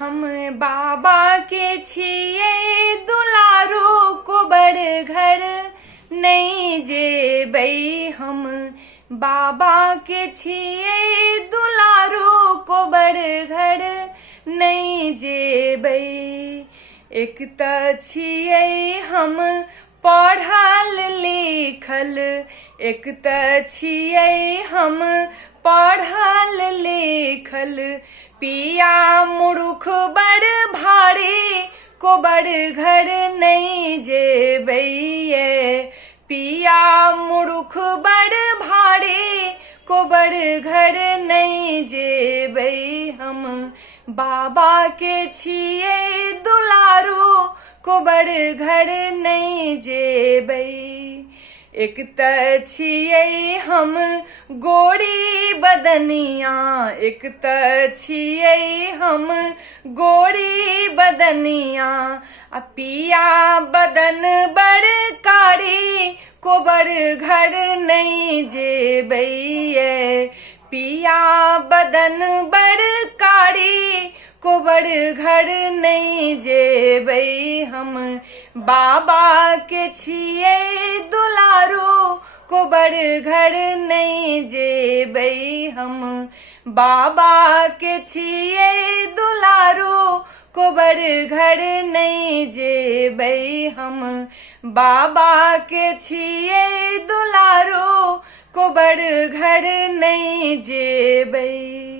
हम बाबा के छियै दुलारू को बड़ घर नहीं जेबै। हम बाबा के छियै दुलारू को बड़ घर नहीं जेबै। एक त छियै हम पढ़ल लिखल, एक त छियै हम पढ़ल लिखल, पिया मुरुख बड़ भारी को बड़ घर नहीं जेबै। पिया मुरुख बड़ भारी को बड़ घर नहीं जेबै। हम बाबा के छियै दुलारू को बड़ घर नहीं जेबै। एक त छियै हम गोरी बदनिया, एक त छियै हम गोरी बदनिया, पिया बदन बड़ कारी को बड़ घर नहीं जेबै। पिया बदन बड़ कारी को बड़ घर नहीं जेबै। हम बाबा के छियै दुलारू को बड़ घर नहीं जेबै। हम बाबा के छियै दुलारू को बड़ घर नहीं जेबै। हम बाबा के छियै दुलारू को बड़ घर नहीं जेबै।